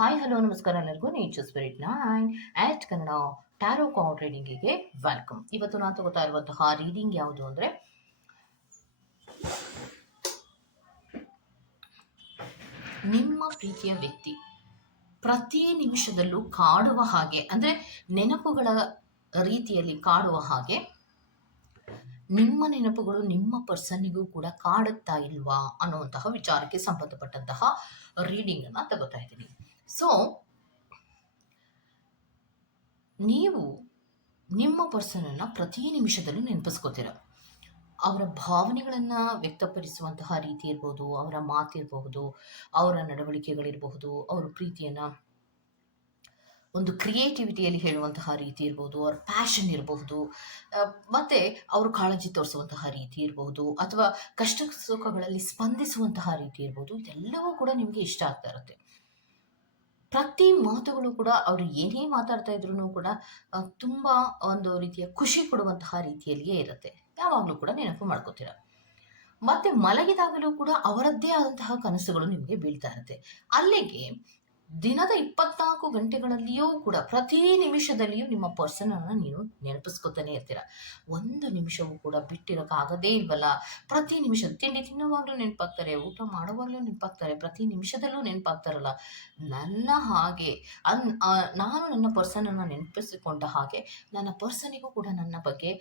Hi hello ನಮಸ್ಕಾರ ಎಲ್ಲರಿಗೂ nature spirit 9 Kannada tarot card ರೀಡಿಂಗಿಗೆ ವೆಲ್ಕಮ್. ಇವತ್ತು ನಾನು ತಗೋತಾ ಇರುವಂತಹ ರೀಡಿಂಗ್ ಯಾವುದು ಅಂದರೆ ನಿಮ್ಮ ಪ್ರೀತಿಯ ವ್ಯಕ್ತಿ ಪ್ರತಿ ನಿಮಿಷದಲ್ಲೂ ಕಾಡುವ ಹಾಗೆ, ಅಂದರೆ ನೆನಪುಗಳ ರೀತಿಯಲ್ಲಿ ಕಾಡುವ ಹಾಗೆ ನಿಮ್ಮ ನೆನಪುಗಳು ನಿಮ್ಮ ಪರ್ಸನ್ನಿಗೂ ಕೂಡ ಕಾಡುತ್ತಾ ಇಲ್ವಾ ಅನ್ನುವಂತಹ ವಿಚಾರಕ್ಕೆ ಸಂಬಂಧಪಟ್ಟಂತಹ ರೀಡಿಂಗ್ ಅನ್ನ ತಗೋತಾ ಇದ್ದೀನಿ. ಸೊ ನೀವು ನಿಮ್ಮ ಪರ್ಸನನ್ನು ಪ್ರತಿ ನಿಮಿಷದಲ್ಲೂ ನೆನಪಿಸ್ಕೋತೀರ. ಅವರ ಭಾವನೆಗಳನ್ನು ವ್ಯಕ್ತಪಡಿಸುವಂತಹ ರೀತಿ ಇರ್ಬೋದು, ಅವರ ಮಾತಿರಬಹುದು, ಅವರ ನಡವಳಿಕೆಗಳಿರಬಹುದು, ಅವರ ಪ್ರೀತಿಯನ್ನು ಒಂದು ಕ್ರಿಯೇಟಿವಿಟಿಯಲ್ಲಿ ಹೇಳುವಂತಹ ರೀತಿ ಇರ್ಬೋದು, ಅವ್ರ ಪ್ಯಾಷನ್ ಇರಬಹುದು, ಮತ್ತು ಅವರು ಕಾಳಜಿ ತೋರಿಸುವಂತಹ ರೀತಿ ಇರಬಹುದು, ಅಥವಾ ಕಷ್ಟ ಸುಖಗಳಲ್ಲಿ ಸ್ಪಂದಿಸುವಂತಹ ರೀತಿ ಇರ್ಬೋದು. ಇದೆಲ್ಲವೂ ಕೂಡ ನಿಮಗೆ ಇಷ್ಟ ಆಗ್ತಾ ಇರುತ್ತೆ. ಪ್ರತಿ ಮಾತುಗಳು ಕೂಡ ಅವರು ಏನೇ ಮಾತಾಡ್ತಾ ಇದ್ರು ಕೂಡ ತುಂಬ ಒಂದು ರೀತಿಯ ಖುಷಿ ಕೊಡುವಂತಹ ರೀತಿಯಲ್ಲಿಯೇ ಇರುತ್ತೆ. ಯಾವಾಗಲೂ ಕೂಡ ನೆನಪು ಮಾಡ್ಕೋತೀರ. ಮತ್ತೆ ಮಲಗಿದಾಗಲೂ ಕೂಡ ಅವರದ್ದೇ ಆದಂತಹ ಕನಸುಗಳು ನಿಮಗೆ ಬೀಳ್ತಾ ಇರುತ್ತೆ. ಅಲ್ಲಿಗೆ ದಿನದ 24 ಗಂಟೆಗಳಲ್ಲಿಯೂ ಕೂಡ ಪ್ರತಿ ನಿಮಿಷದಲ್ಲಿಯೂ ನಿಮ್ಮ ಪರ್ಸನನ್ನು ನೀವು ನೆನಪಿಸ್ಕೊತಾನೆ ಇರ್ತೀರ. ಒಂದು ನಿಮಿಷವೂ ಕೂಡ ಬಿಟ್ಟಿರೋಕ್ಕಾಗದೇ ಇಲ್ವಲ್ಲ. ಪ್ರತಿ ನಿಮಿಷ ತಿಂಡಿ ತಿನ್ನುವಾಗಲೂ ನೆನಪಾಗ್ತಾರೆ, ಊಟ ಮಾಡುವಾಗಲೂ ನೆನಪಾಗ್ತಾರೆ, ಪ್ರತಿ ನಿಮಿಷದಲ್ಲೂ ನೆನಪಾಗ್ತಾರಲ್ಲ. ನನ್ನ ಹಾಗೆ ನಾನು ನನ್ನ ಪರ್ಸನನ್ನು ನೆನಪಿಸಿಕೊಂಡ ಹಾಗೆ ನನ್ನ ಪರ್ಸನಿಗೂ ಕೂಡ ನನ್ನ ಬಗ್ಗೆ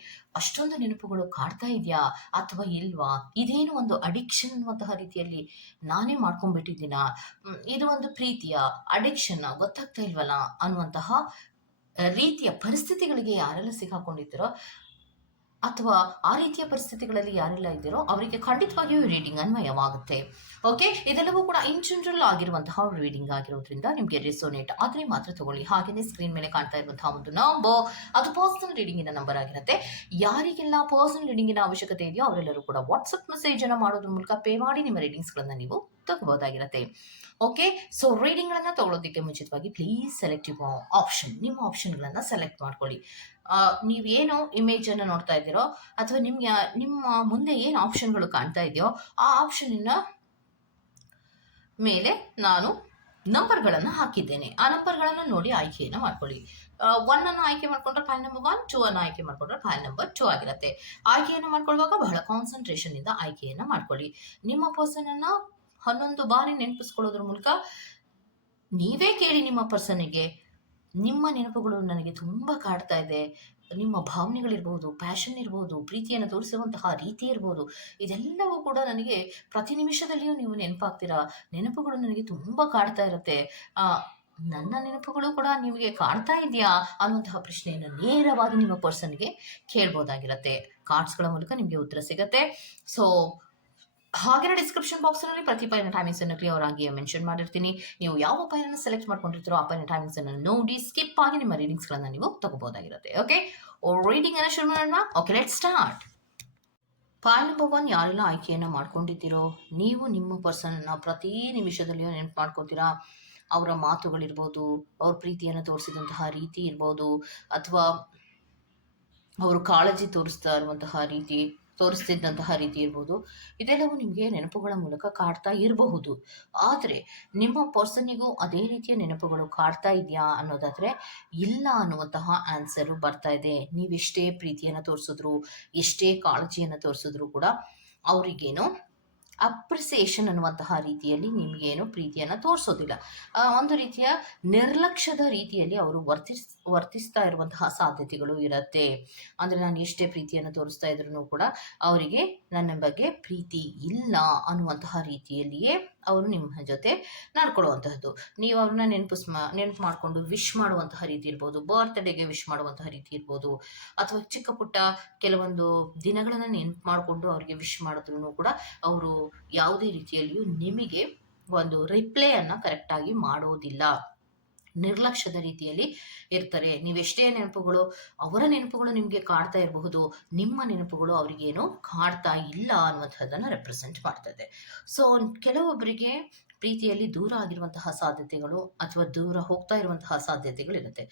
ಅಷ್ಟೊಂದು ನೆನಪುಗಳು ಕಾಡ್ತಾ ಇದೆಯಾ ಅಥವಾ ಇಲ್ವಾ? ಇದೇನು ಒಂದು ಅಡಿಕ್ಷನ್ ಅನ್ನುವಂತಹ ರೀತಿಯಲ್ಲಿ ನಾನೇ ಮಾಡ್ಕೊಂಡ್ಬಿಟ್ಟಿದ್ದೀನಾ? ಇದು ಒಂದು ಪ್ರೀತಿಯ ಅಡಿಕ್ಷನ್ ಗೊತ್ತಾಗ್ತಾ ಇಲ್ವಲ್ಲ ಅನ್ನುವಂತಹ ರೀತಿಯ ಪರಿಸ್ಥಿತಿಗಳಿಗೆ ಯಾರೆಲ್ಲ ಸಿಕ್ಕಾಕೊಂಡಿದ್ದೀರೋ ಅಥವಾ ಆ ರೀತಿಯ ಪರಿಸ್ಥಿತಿಗಳಲ್ಲಿ ಯಾರೆಲ್ಲ ಇದ್ದೀರೋ ಅವರಿಗೆ ಖಂಡಿತವಾಗಿಯೂ ರೀಡಿಂಗ್ ಅನ್ವಯವಾಗುತ್ತೆ. ಓಕೆ, ಇದೆಲ್ಲವೂ ಕೂಡ ಇನ್ ಜನರಲ್ ಆಗಿರುವಂತಹ ರೀಡಿಂಗ್ ಆಗಿರೋದ್ರಿಂದ ನಿಮಗೆ ರೆಸೋನೇಟ್ ಆದರೆ ಮಾತ್ರ ತಗೊಳ್ಳಿ. ಹಾಗೆಯೇ ಸ್ಕ್ರೀನ್ ಮೇಲೆ ಕಾಣ್ತಾ ಇರುವಂತಹ ಒಂದು ನಂಬರ್, ಅದು ಪರ್ಸನಲ್ ರೀಡಿಂಗಿನ ನಂಬರ್ ಆಗಿರುತ್ತೆ. ಯಾರಿಗೆಲ್ಲ ಪರ್ಸನಲ್ ರೀಡಿಂಗಿನ ಅವಶ್ಯಕತೆ ಇದೆಯೋ ಅವರೆಲ್ಲರೂ ಕೂಡ ವಾಟ್ಸಪ್ ಮೆಸೇಜ್ ಅನ್ನು ಮಾಡೋದ್ರ ಮೂಲಕ ಪೇ ಮಾಡಿ ನಿಮ್ಮ ರೀಡಿಂಗ್ಸ್ಗಳನ್ನು ನೀವು ತಗೋಬಹುದಾಗಿರುತ್ತೆ. ಓಕೆ, ಸೊ ರೀಡಿಂಗ್ಗಳನ್ನು ತಗೊಳ್ಳೋದಕ್ಕೆ ಮುಂಚಿತವಾಗಿ ಪ್ಲೀಸ್ ಸೆಲೆಕ್ಟ್ ಯುವರ್ ಆಪ್ಷನ್. ನಿಮ್ಮ ಆಪ್ಷನ್ಗಳನ್ನು ಸೆಲೆಕ್ಟ್ ಮಾಡ್ಕೊಳ್ಳಿ. ನೀವೇನು ಇಮೇಜನ್ನು ನೋಡ್ತಾ ಇದ್ದೀರೋ ಅಥವಾ ನಿಮ್ಮ ಮುಂದೆ ಏನು ಆಪ್ಷನ್ಗಳು ಕಾಣ್ತಾ ಇದೆಯೋ ಆ ಆಪ್ಷನ್ನ ಮೇಲೆ ನಾನು ನಂಬರ್ಗಳನ್ನು ಹಾಕಿದ್ದೇನೆ. ಆ ನಂಬರ್ಗಳನ್ನು ನೋಡಿ ಆಯ್ಕೆಯನ್ನು ಮಾಡ್ಕೊಳ್ಳಿ. 1 ಅನ್ನು ಆಯ್ಕೆ ಮಾಡ್ಕೊಂಡ್ರೆ ಫೈಲ್ ನಂಬರ್ 1, 2 ಅನ್ನು ಆಯ್ಕೆ ಮಾಡ್ಕೊಂಡ್ರೆ ಫೈಲ್ ನಂಬರ್ 2 ಆಗಿರುತ್ತೆ. ಆಯ್ಕೆಯನ್ನು ಮಾಡ್ಕೊಳ್ಳುವಾಗ ಬಹಳ ಕಾನ್ಸಂಟ್ರೇಷನ್ ಇಂದ ಆಯ್ಕೆಯನ್ನು ಮಾಡ್ಕೊಳ್ಳಿ. ನಿಮ್ಮ ಪರ್ಸನ್ ಅನ್ನ 11 ಬಾರಿ ನೆನಪಿಸ್ಕೊಳ್ಳೋದ್ರ ಮೂಲಕ ನೀವೇ ಕೇಳಿ ನಿಮ್ಮ ಪರ್ಸನ್ನಿಗೆ, ನಿಮ್ಮ ನೆನಪುಗಳು ನನಗೆ ತುಂಬ ಕಾಡ್ತಾ ಇದೆ, ನಿಮ್ಮ ಭಾವನೆಗಳಿರ್ಬೋದು, ಪ್ಯಾಷನ್ ಇರ್ಬೋದು, ಪ್ರೀತಿಯನ್ನು ತೋರಿಸುವಂತಹ ರೀತಿ ಇರ್ಬೋದು, ಇದೆಲ್ಲವೂ ಕೂಡ ನನಗೆ ಪ್ರತಿ ನಿಮಿಷದಲ್ಲಿಯೂ ನೀವು ನೆನಪಾಗ್ತೀರಾ. ನೆನಪುಗಳು ನನಗೆ ತುಂಬ ಕಾಡ್ತಾ ಇರುತ್ತೆ. ನನ್ನ ನೆನಪುಗಳು ಕೂಡ ನಿಮಗೆ ಕಾಡ್ತಾ ಇದೆಯಾ ಅನ್ನುವಂತಹ ಪ್ರಶ್ನೆಯನ್ನು ನೇರವಾಗಿ ನಿಮ್ಮ ಪರ್ಸನ್ಗೆ ಕೇಳ್ಬೋದಾಗಿರುತ್ತೆ. ಕಾರ್ಡ್ಸ್ಗಳ ಮೂಲಕ ನಿಮಗೆ ಉತ್ತರ ಸಿಗುತ್ತೆ. ಸೊ ಹಾಗೆ ಡಿಸ್ಕ್ರಿಪ್ಷನ್ ಬಾಕ್ಸ್ನಲ್ಲಿ ಪ್ರತಿ ಪೈನ ಟೈಮಿಂಗ್ಸ್ ಅನ್ನು ಕ್ಲಿಯರ್ ಆಗಿ ಮೆನ್ಷನ್ ಮಾಡಿರ್ತೀನಿ. ನೀವು ಯಾವ ಪೈನ ಸೆಲೆಕ್ಟ್ ಮಾಡ್ಕೊಂಡಿರ್ತೀರೋ ಆ ಪೈನ ಟೈಮಿಂಗ್ಸ್ ಅನ್ನು ನೋಡಿ ಸ್ಕಿಪ್ ಆಗಿ ನಿಮ್ಮ ರೀಡಿಂಗ್ಸ್ಗಳನ್ನು ನೀವು ತಗೋಬಹುದಾಗಿರುತ್ತೆ. ಓಕೆ, ರೀಡಿಂಗ್ ಅನ್ನು ಶುರು ಮಾಡೋಣ. Okay, let's start. File number 1 ಯಾರೆಲ್ಲ ಆಯ್ಕೆಯನ್ನು ಮಾಡ್ಕೊಂಡಿದ್ದೀರೋ ನೀವು ನಿಮ್ಮ ಪರ್ಸನ್ನ ಪ್ರತಿ ನಿಮಿಷದಲ್ಲಿಯೂ ನೆನಪು ಮಾಡ್ಕೊತೀರಾ. ಅವರ ಮಾತುಗಳಿರ್ಬೋದು, ಅವ್ರ ಪ್ರೀತಿಯನ್ನು ತೋರಿಸಿದಂತಹ ರೀತಿ ಇರ್ಬೋದು, ಅಥವಾ ಅವರು ಕಾಳಜಿ ತೋರಿಸ್ತಿದ್ದಂತಹ ರೀತಿ ಇರ್ಬೋದು, ಇದೆಲ್ಲವೂ ನಿಮಗೆ ನೆನಪುಗಳ ಮೂಲಕ ಕಾಡ್ತಾ ಇರಬಹುದು. ಆದರೆ ನಿಮ್ಮ ಪರ್ಸನ್ನಿಗೂ ಅದೇ ರೀತಿಯ ನೆನಪುಗಳು ಕಾಡ್ತಾ ಇದೆಯಾ ಅನ್ನೋದಾದರೆ ಇಲ್ಲ ಅನ್ನುವಂತಹ ಆನ್ಸರು ಬರ್ತಾ ಇದೆ. ನೀವೆಷ್ಟೇ ಪ್ರೀತಿಯನ್ನು ತೋರಿಸಿದ್ರು, ಎಷ್ಟೇ ಕಾಳಜಿಯನ್ನು ತೋರಿಸಿದ್ರು ಕೂಡ ಅವರಿಗೇನು ಅಪ್ರಿಸಿಯೇಷನ್ ಅನ್ನುವಂತಹ ರೀತಿಯಲ್ಲಿ ನಿಮಗೇನು ಪ್ರೀತಿಯನ್ನು ತೋರಿಸೋದಿಲ್ಲ. ಒಂದು ರೀತಿಯ ನಿರ್ಲಕ್ಷ್ಯದ ರೀತಿಯಲ್ಲಿ ಅವರು ವರ್ತಿಸ್ತಾ ಇರುವಂತಹ ಸಾಧ್ಯತೆಗಳು ಇರುತ್ತೆ. ಅಂದರೆ ನಾನು ಎಷ್ಟೇ ಪ್ರೀತಿಯನ್ನು ತೋರಿಸ್ತಾ ಇದ್ರೂ ಕೂಡ ಅವರಿಗೆ ನನ್ನ ಬಗ್ಗೆ ಪ್ರೀತಿ ಇಲ್ಲ ಅನ್ನುವಂತಹ ರೀತಿಯಲ್ಲಿಯೇ ಅವರು ನಿಮ್ಮ ಜೊತೆ ನಡ್ಕೊಳ್ಳುವಂತಹದ್ದು. ನೀವು ಅವ್ರನ್ನ ನೆನಪು ಮಾಡಿಕೊಂಡು ವಿಶ್ ಮಾಡುವಂತಹ ರೀತಿ ಇರ್ಬೋದು, ಬರ್ತ್ಡೇಗೆ ವಿಶ್ ಮಾಡುವಂತಹ ರೀತಿ ಇರ್ಬೋದು, ಅಥವಾ ಚಿಕ್ಕ ಪುಟ್ಟ ಕೆಲವೊಂದು ದಿನಗಳನ್ನು ನೆನಪು ಮಾಡಿಕೊಂಡು ಅವರಿಗೆ ವಿಶ್ ಮಾಡಿದ್ರು ಕೂಡ ಅವರು ಯಾವುದೇ ರೀತಿಯಲ್ಲಿಯೂ ನಿಮಗೆ ಒಂದು ರಿಪ್ಲೈಯನ್ನು ಕರೆಕ್ಟಾಗಿ ಮಾಡೋದಿಲ್ಲ. ನಿರ್ಲಕ್ಷ್ಯದ ರೀತಿಯಲ್ಲಿ ಇರ್ತಾರೆ. ನೀವೆಷ್ಟೇ ನೆನಪುಗಳು, ಅವರ ನೆನಪುಗಳು ನಿಮಗೆ ಕಾಡ್ತಾ ಇರಬಹುದು, ನಿಮ್ಮ ನೆನಪುಗಳು ಅವರಿಗೇನು ಕಾಡ್ತಾ ಇಲ್ಲ ಅನ್ನುವಂಥದ್ದನ್ನು ರೆಪ್ರೆಸೆಂಟ್ ಮಾಡ್ತಾ ಇದೆ. ಸೊ ಕೆಲವೊಬ್ಬರಿಗೆ ಪ್ರೀತಿಯಲ್ಲಿ ದೂರ ಆಗಿರುವಂತಹ ಸಾಧ್ಯತೆಗಳು ಅಥವಾ ದೂರ ಹೋಗ್ತಾ ಇರುವಂತಹ ಸಾಧ್ಯತೆಗಳಿರುತ್ತೆ.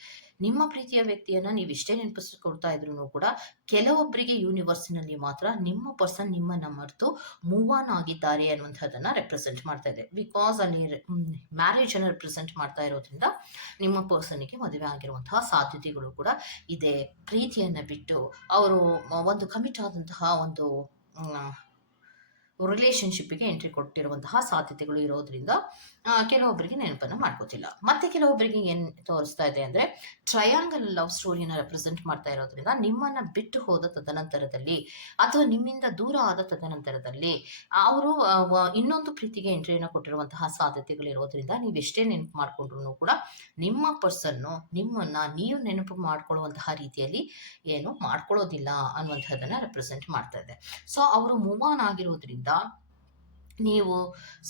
ನಿಮ್ಮ ಪ್ರೀತಿಯ ವ್ಯಕ್ತಿಯನ್ನ ನೀವು ಎಷ್ಟೇ ನೆನಪಿಸಿಕೊಳ್ತಾ ಇದ್ರೂ ಕೂಡ ಕೆಲವೊಬ್ಬರಿಗೆ ಯೂನಿವರ್ಸ್‌ನಲ್ಲಿ ಮಾತ್ರ ನಿಮ್ಮ ಪರ್ಸನ್ ನಿಮ್ಮನ್ನ ಮರೆತು ಮೂವ್ ಆನ್ ಆಗಿದ್ದಾರೆ ಅನ್ನುವಂಥದ್ದನ್ನ ರೆಪ್ರೆಸೆಂಟ್ ಮಾಡ್ತಾ ಇದೆ. ಬಿಕಾಸ್ ಅಲ್ಲಿ ಮ್ಯಾರೇಜ್ ಅನ್ನು ರೆಪ್ರೆಸೆಂಟ್ ಮಾಡ್ತಾ ಇರೋದ್ರಿಂದ ನಿಮ್ಮ ಪರ್ಸನ್‌ಗೆ ಮದುವೆ ಆಗಿರುವಂತಹ ಸಾಧ್ಯತೆಗಳು ಕೂಡ ಇದೆ. ಪ್ರೀತಿಯನ್ನ ಬಿಟ್ಟು ಅವರು ಒಂದು ಕಮಿಟ್ ಆದಂತಹ ಒಂದು ರಿಲೇಶನ್‌ಶಿಪ್‌ಗೆ ಎಂಟ್ರಿ ಕೊಟ್ಟಿರುವಂತಹ ಸಾಧ್ಯತೆಗಳು ಇರೋದ್ರಿಂದ ಕೆಲವೊಬ್ಬರಿಗೆ ನೆನಪನ್ನ ಮಾಡ್ಕೋತಿಲ್ಲ. ಮತ್ತೆ ಕೆಲವೊಬ್ಬರಿಗೆ ಏನ್ ತೋರಿಸ್ತಾ ಇದೆ ಅಂದ್ರೆ ಟ್ರಯಾಂಗಲ್ ಲವ್ ಸ್ಟೋರಿಯನ್ನ ರೆಪ್ರೆಸೆಂಟ್ ಮಾಡ್ತಾ ಇರೋದ್ರಿಂದ ನಿಮ್ಮನ್ನ ಬಿಟ್ಟು ಹೋದ ತದನಂತರದಲ್ಲಿ ಅಥವಾ ನಿಮ್ಮಿಂದ ದೂರ ಆದ ತದನಂತರದಲ್ಲಿ ಅವರು ಇನ್ನೊಂದು ಪ್ರೀತಿಗೆ ಎಂಟ್ರಿಯನ್ನ ಕೊಟ್ಟಿರುವಂತಹ ಸಾಧ್ಯತೆಗಳಿರೋದ್ರಿಂದ ನೀವೆಷ್ಟೇ ನೆನಪು ಮಾಡ್ಕೊಂಡ್ರು ಕೂಡ ನಿಮ್ಮ ಪರ್ಸನ್ನು ನಿಮ್ಮನ್ನ ನೀವು ನೆನಪು ಮಾಡ್ಕೊಳ್ಳುವಂತಹ ರೀತಿಯಲ್ಲಿ ಏನು ಮಾಡ್ಕೊಳ್ಳೋದಿಲ್ಲ ಅನ್ನುವಂಥದ್ದನ್ನ ರೆಪ್ರೆಸೆಂಟ್ ಮಾಡ್ತಾ ಇದೆ. ಸೊ ಅವರು ಮೂವ್ ಆನ್ ಆಗಿರೋದ್ರಿಂದ ನೀವು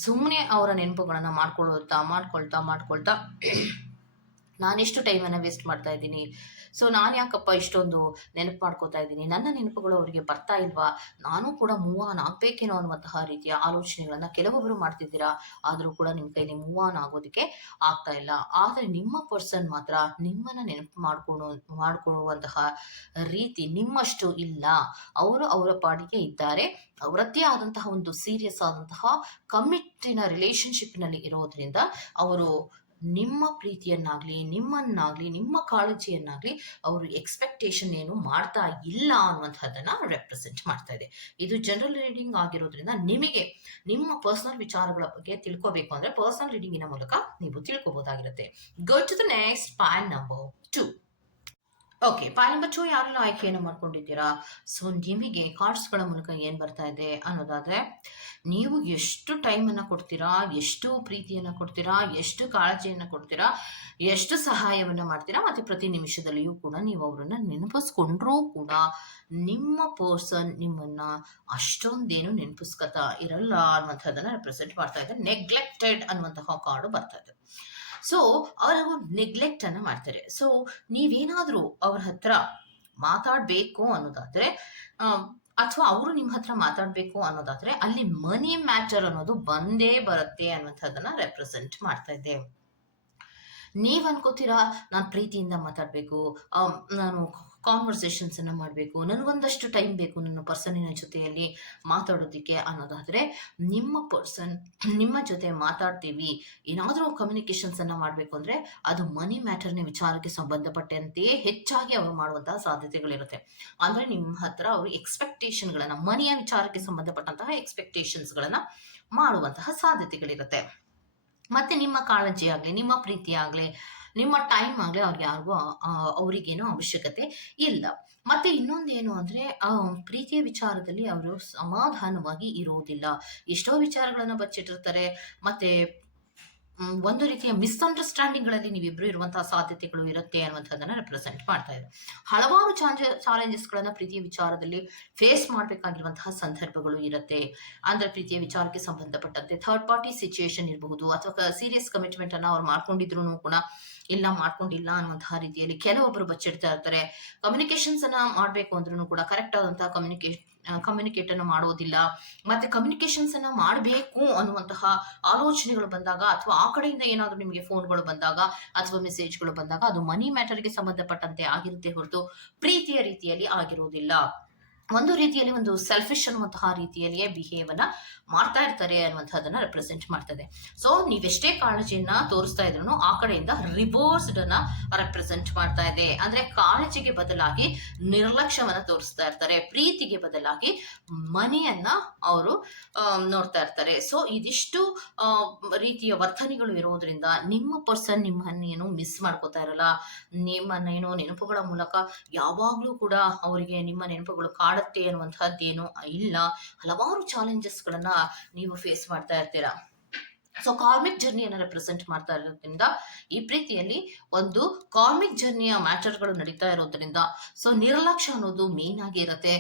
ಸುಮ್ಮನೆ ಅವರ ನೆನಪುಗಳನ್ನ ಮಾಡ್ಕೊಳ್ತಾ ನಾನೆಷ್ಟು ಟೈಮನ್ನು ವೇಸ್ಟ್ ಮಾಡ್ತಾ ಇದ್ದೀನಿ, ಸೊ ನಾನು ಯಾಕಪ್ಪ ಇಷ್ಟೊಂದು ನೆನಪು ಮಾಡ್ಕೋತಾ ಇದ್ದೀನಿ, ನನ್ನ ನೆನಪುಗಳು ಅವರಿಗೆ ಬರ್ತಾ ಇಲ್ವಾ, ನಾನು ಕೂಡ ಮೂವ್ ಆನ್ ಆಗಬೇಕೇನೋ ಅನ್ನುವಂತಹ ರೀತಿಯ ಆಲೋಚನೆಗಳನ್ನು ಕೆಲವೊಬ್ಬರು ಮಾಡ್ತಿದ್ದೀರಾ. ಆದರೂ ಕೂಡ ನಿಮ್ಮ ಕೈಲಿ ಮೂವ್ ಆನ್ ಆಗೋದಕ್ಕೆ ಆಗ್ತಾ ಇಲ್ಲ. ಆದರೆ ನಿಮ್ಮ ಪರ್ಸನ್ ಮಾತ್ರ ನಿಮ್ಮನ್ನು ನೆನಪು ಮಾಡ್ಕೊಳ್ಳುವಂತಹ ರೀತಿ ನಿಮ್ಮಷ್ಟು ಇಲ್ಲ. ಅವರು ಅವರ ಪಾಡಿಗೆ ಇದ್ದಾರೆ. ಅವರದ್ದೇ ಆದಂತಹ ಒಂದು ಸೀರಿಯಸ್ ಆದಂತಹ ಕಮಿಟ್ಟಿನ ರಿಲೇಶನ್ಶಿಪ್ನಲ್ಲಿ ಇರೋದ್ರಿಂದ ಅವರು ನಿಮ್ಮ ಪ್ರೀತಿಯನ್ನಾಗ್ಲಿ ನಿಮ್ಮನ್ನಾಗ್ಲಿ ನಿಮ್ಮ ಕಾಳಜಿಯನ್ನಾಗ್ಲಿ ಅವರು ಎಕ್ಸ್ಪೆಕ್ಟೇಷನ್ ಏನು ಮಾಡ್ತಾ ಇಲ್ಲ ಅನ್ನುವಂಥದ್ದನ್ನ ರೆಪ್ರೆಸೆಂಟ್ ಮಾಡ್ತಾ ಇದೆ. ಇದು ಜನರಲ್ ರೀಡಿಂಗ್ ಆಗಿರೋದ್ರಿಂದ ನಿಮಗೆ ನಿಮ್ಮ ಪರ್ಸನಲ್ ವಿಚಾರಗಳ ಬಗ್ಗೆ ತಿಳ್ಕೋಬೇಕು ಅಂದ್ರೆ ಪರ್ಸನಲ್ ರೀಡಿಂಗಿನ ಮೂಲಕ ನೀವು ತಿಳ್ಕೋಬಹುದಾಗಿರುತ್ತೆ. Go to the next point number 2. Okay, point number 2 ಯಾರೆಲ್ಲ ಆಯ್ಕೆಯನ್ನು ಮಾಡ್ಕೊಂಡಿದ್ದೀರಾ? ಸೊ ನಿಮಗೆ ಕಾರ್ಡ್ಸ್ಗಳ ಮೂಲಕ ಏನು ಬರ್ತಾ ಇದೆ ಅನ್ನೋದಾದ್ರೆ, ನೀವು ಎಷ್ಟು ಟೈಮನ್ನು ಕೊಡ್ತೀರಾ, ಎಷ್ಟು ಪ್ರೀತಿಯನ್ನು ಕೊಡ್ತೀರಾ, ಎಷ್ಟು ಕಾಳಜಿಯನ್ನು ಕೊಡ್ತೀರಾ, ಎಷ್ಟು ಸಹಾಯವನ್ನು ಮಾಡ್ತೀರಾ, ಮತ್ತು ಪ್ರತಿ ನಿಮಿಷದಲ್ಲಿಯೂ ಕೂಡ ನೀವು ಅವರನ್ನು ನೆನಪಿಸ್ಕೊಂಡ್ರೂ ಕೂಡ ನಿಮ್ಮ ಪರ್ಸನ್ ನಿಮ್ಮನ್ನ ಅಷ್ಟೊಂದೇನು ನೆನಪಿಸ್ಕೊತಾ ಇರಲ್ಲ ಅನ್ನುವಂಥದ್ದನ್ನು ರೆಪ್ರೆಸೆಂಟ್ ಮಾಡ್ತಾ ಇದೆ. ನೆಗ್ಲೆಕ್ಟೆಡ್ ಅನ್ನುವಂತಹ ಕಾರ್ಡು ಬರ್ತಾ ಇದೆ. ಸೊ ಅವರು ನೆಗ್ಲೆಕ್ಟ್ ಅನ್ನ ಮಾಡ್ತಾರೆ. ಸೊ ನೀವೇನಾದ್ರೂ ಅವ್ರ ಹತ್ರ ಮಾತಾಡ್ಬೇಕು ಅನ್ನೋದಾದ್ರೆ ಅಥವಾ ಅವರು ನಿಮ್ಮ ಹತ್ರ ಮಾತಾಡ್ಬೇಕು ಅನ್ನೋದಾದ್ರೆ ಅಲ್ಲಿ ಮನಿ ಮ್ಯಾಟರ್ ಅನ್ನೋದು ಬಂದೇ ಬರುತ್ತೆ ಅನ್ನುವಂಥದ್ದನ್ನ ರೆಪ್ರೆಸೆಂಟ್ ಮಾಡ್ತಾ ಇದೆ. ನೀವ್ ಅನ್ಕೋತೀರಾ ನಾನು ಪ್ರೀತಿಯಿಂದ ಮಾತಾಡ್ಬೇಕು, ನಾನು ಕಾನ್ವರ್ಸೇಷನ್ಸ್ ಅನ್ನ ಮಾಡಬೇಕು, ನನಗೊಂದಷ್ಟು ಟೈಮ್ ಬೇಕು ನನ್ನ ಪರ್ಸನಿನ ಜೊತೆಯಲ್ಲಿ ಮಾತಾಡೋದಿಕ್ಕೆ ಅನ್ನೋದಾದ್ರೆ ನಿಮ್ಮ ಪರ್ಸನ್ ನಿಮ್ಮ ಜೊತೆ ಮಾತಾಡ್ತೀವಿ, ಏನಾದರೂ ಕಮ್ಯುನಿಕೇಶನ್ಸ್ ಅನ್ನ ಮಾಡಬೇಕು ಅಂದ್ರೆ ಅದು ಮನಿ ಮ್ಯಾಟರ್ನ ವಿಚಾರಕ್ಕೆ ಸಂಬಂಧಪಟ್ಟಂತೆಯೇ ಹೆಚ್ಚಾಗಿ ಅವರು ಮಾಡುವಂತಹ ಸಾಧ್ಯತೆಗಳಿರುತ್ತೆ. ಅಂದ್ರೆ ನಿಮ್ಮ ಹತ್ರ ಅವರು ಎಕ್ಸ್ಪೆಕ್ಟೇಷನ್ಗಳನ್ನ ಮನಿಯ ವಿಚಾರಕ್ಕೆ ಸಂಬಂಧಪಟ್ಟಂತಹ ಎಕ್ಸ್ಪೆಕ್ಟೇಷನ್ಸ್ಗಳನ್ನ ಮಾಡುವಂತಹ ಸಾಧ್ಯತೆಗಳಿರುತ್ತೆ. ಮತ್ತೆ ನಿಮ್ಮ ಕಾಳಜಿ ಆಗ್ಲಿ ನಿಮ್ಮ ಪ್ರೀತಿ ಆಗ್ಲಿ ನಿಮ್ಮ ಟೈಮ್ ಆಗ್ಲಿ ಅವ್ರಿಗೆ ಯಾರಿಗೂ ಅವರಿಗೇನೋ ಅವಶ್ಯಕತೆ ಇಲ್ಲ. ಮತ್ತೆ ಇನ್ನೊಂದೇನು ಅಂದ್ರೆ ಪ್ರೀತಿಯ ವಿಚಾರದಲ್ಲಿ ಅವರು ಸಮಾಧಾನವಾಗಿ ಇರೋದಿಲ್ಲ. ಎಷ್ಟೋ ವಿಚಾರಗಳನ್ನ ಬಚ್ಚಿಟ್ಟಿರ್ತಾರೆ. ಮತ್ತೆ ಒಂದು ರೀತಿಯ ಮಿಸ್ಅಂಡರ್ಸ್ಟ್ಯಾಂಡಿಂಗ್ಗಳಲ್ಲಿ ನೀವಿಬ್ರು ಇರುವಂತಹ ಸಾಧ್ಯತೆಗಳು ಇರುತ್ತೆ ಅನ್ನುವಂಥದ್ದನ್ನ ರೆಪ್ರೆಸೆಂಟ್ ಮಾಡ್ತಾ ಇದೆ. ಹಲವಾರು ಚಾಲೆಂಜಸ್ಗಳನ್ನ ಪ್ರೀತಿಯ ವಿಚಾರದಲ್ಲಿ ಫೇಸ್ ಮಾಡಬೇಕಾಗಿರುವಂತಹ ಸಂದರ್ಭಗಳು ಇರುತ್ತೆ. ಅಂದ್ರೆ ಪ್ರೀತಿಯ ವಿಚಾರಕ್ಕೆ ಸಂಬಂಧಪಟ್ಟಂತೆ ಥರ್ಡ್ ಪಾರ್ಟಿ ಸಿಚುಯೇಷನ್ ಇರಬಹುದು, ಅಥವಾ ಸೀರಿಯಸ್ ಕಮಿಟ್ಮೆಂಟ್ ಅನ್ನ ಅವ್ರು ಮಾಡ್ಕೊಂಡಿದ್ರು ಕೂಡ ಇಲ್ಲ ಮಾಡ್ಕೊಂಡಿಲ್ಲ ಅನ್ನುವಂತಹ ರೀತಿಯಲ್ಲಿ ಕೆಲವೊಬ್ಬರು ಬಚ್ಚಿಡ್ತಾ ಇರ್ತಾರೆ. ಕಮ್ಯುನಿಕೇಶನ್ಸ್ ಅನ್ನ ಮಾಡ್ಬೇಕು ಅಂದ್ರೂ ಕೂಡ ಕರೆಕ್ಟ್ ಆದಂತಹ ಕಮ್ಯುನಿಕೇಟ್ ಅನ್ನು ಮಾಡೋದಿಲ್ಲ. ಮತ್ತೆ ಕಮ್ಯುನಿಕೇಶನ್ಸ್ ಅನ್ನ ಮಾಡಬೇಕು ಅನ್ನುವಂತಹ ಆಲೋಚನೆಗಳು ಬಂದಾಗ ಅಥವಾ ಆ ಕಡೆಯಿಂದ ಏನಾದರೂ ನಿಮಗೆ ಫೋನ್ಗಳು ಬಂದಾಗ ಅಥವಾ ಮೆಸೇಜ್ಗಳು ಬಂದಾಗ ಅದು ಮನಿ ಮ್ಯಾಟರ್ಗೆ ಸಂಬಂಧಪಟ್ಟಂತೆ ಆಗಿರುತ್ತೆ ಹೊರತು ಪ್ರೀತಿಯ ರೀತಿಯಲ್ಲಿ ಆಗಿರುವುದಿಲ್ಲ. ಒಂದು ರೀತಿಯಲ್ಲಿ ಒಂದು ಸೆಲ್ಫಿಶ್ ಅನ್ನುವಂತಹ ರೀತಿಯಲ್ಲಿಯೇ ಬಿಹೇವ್ ಅನ್ನ ಮಾಡ್ತಾ ಇರ್ತಾರೆ ಅನ್ನುವಂಥದ್ದನ್ನ ರೆಪ್ರೆಸೆಂಟ್ ಮಾಡ್ತದೆ. ಸೊ ನೀವೆಷ್ಟೇ ಕಾಳಜಿಯನ್ನ ತೋರಿಸ್ತಾ ಇದ್ರು ಆ ಕಡೆಯಿಂದ ರಿವರ್ಸ್ಡ್ ಅನ್ನ ರೆಪ್ರೆಸೆಂಟ್ ಮಾಡ್ತಾ ಇದೆ. ಅಂದ್ರೆ ಕಾಳಜಿಗೆ ಬದಲಾಗಿ ನಿರ್ಲಕ್ಷ್ಯವನ್ನ ತೋರಿಸ್ತಾ ಇರ್ತಾರೆ, ಪ್ರೀತಿಗೆ ಬದಲಾಗಿ ಮನೆಯನ್ನ ಅವರು ನೋಡ್ತಾ ಇರ್ತಾರೆ. ಸೊ ಇದಿಷ್ಟು ರೀತಿಯ ವರ್ತನೆಗಳು ಇರೋದ್ರಿಂದ ನಿಮ್ಮ ಪರ್ಸನ್ ನಿಮ್ಮನ್ನೇನು ಮಿಸ್ ಮಾಡ್ಕೋತಾ ಇರಲ್ಲ. ನಿಮ್ಮನ್ನೇನೋ ನೆನಪುಗಳ ಮೂಲಕ ಯಾವಾಗ್ಲೂ ಕೂಡ ಅವರಿಗೆ ನಿಮ್ಮ ನೆನಪುಗಳು ಕಾಡುತ್ತೆ ಅನ್ನುವಂತಹದ್ದೇನು ಇಲ್ಲ. ಹಲವಾರು ಚಾಲೆಂಜಸ್ಗಳನ್ನ ನೀವು ಫೇಸ್ ಮಾಡ್ತಾ ಇರ್ತೀರಾ. ಸೊ ಕಾರ್ಮಿಕ್ ಜರ್ನಿಯನ್ನು ರೆಪ್ರೆಸೆಂಟ್ ಮಾಡ್ತಾ ಇರೋದ್ರಿಂದ ಈ ಪ್ರೀತಿಯಲ್ಲಿ ಒಂದು ಕಾರ್ಮಿಕ್ ಜರ್ನಿಯ ಮ್ಯಾಟರ್ಗಳು ನಡೀತಾ ಇರೋದ್ರಿಂದ ಸೊ ನಿರ್ಲಕ್ಷ್ಯ ಅನ್ನೋದು ಮೇನ್ ಆಗಿ ಇರುತ್ತೆ.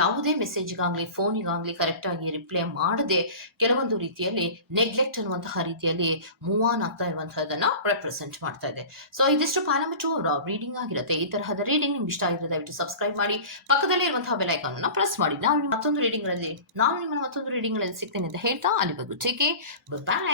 ಯಾವುದೇ ಮೆಸೇಜ್ಗಾಗ್ಲಿ ಫೋನಿಗಾಗ್ಲಿ ಕರೆಕ್ಟ್ ಆಗಿ ರಿಪ್ಲೈ ಮಾಡದೆ ಕೆಲವೊಂದು ರೀತಿಯಲ್ಲಿ ನೆಗ್ಲೆಕ್ಟ್ ಅನ್ನುವಂತಹ ರೀತಿಯಲ್ಲಿ ಮೂವ್ ಆನ್ ಆಗ್ತಾ ಇರುವಂತಹದನ್ನ ರೆಪ್ರೆಸೆಂಟ್ ಮಾಡ್ತಾ ಇದೆ. ಸೊ ಇದಿಷ್ಟು ಪ್ಯಾರಾಮೀಟರ್ ರೀಡಿಂಗ್ ಆಗಿರುತ್ತೆ. ಈ ತರಹದ ರೀಡಿಂಗ್ ನಿಮ್ಗೆ ಇಷ್ಟ ಆಗಿದ್ರೆ ದಯವಿಟ್ಟು ಸಬ್ಸ್ಕ್ರೈಬ್ ಮಾಡಿ, ಪಕ್ಕದಲ್ಲೇ ಇರುವಂತಹ ಬೆಲ್ ಐಕಾನ್ ಅನ್ನ ಪ್ರೆಸ್ ಮಾಡಿ. ನಾನು ನಿಮ್ಮನ್ನ ಮತ್ತೊಂದು ರೀಡಿಂಗ್ ಗಳಲ್ಲಿ ಸಿಗ್ತೇನೆ ಅಂತ ಹೇಳ್ತಾ ಅಲ್ಲಿವರೆಗೂ ಟೇಕ್ ಕೇರ್, ಬಾಯ್.